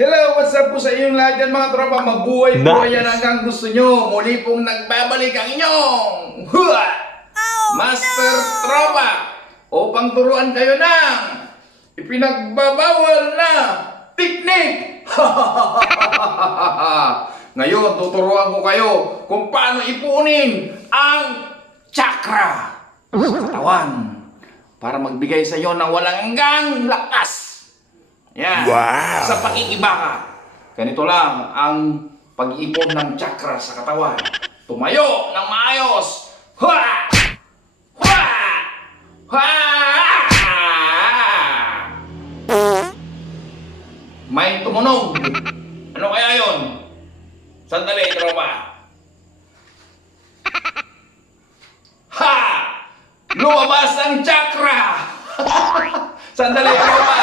Hello, what's up po sa inyong lahat dyan mga tropa? Mabuhay-buhay yan hanggang gusto nyo. Muli pong nagbabalik ang inyong Master Tropa upang turuan kayo ng ipinagbabawal na teknik. Ngayon, tuturuan ko kayo kung paano ipunin ang chakra sa katawan para magbigay sa iyo ng walang hanggang lakas. Yan. Wow! Sa pakikibaka. Ganito lang ang pag-iipon ng chakra sa katawan. Tumayo ng maayos. Hua! Hua! Hua! May tumunog. Ano kaya yon? Sandali, tropa. Ha! Lumabas ang chakra! Sandali, tropa.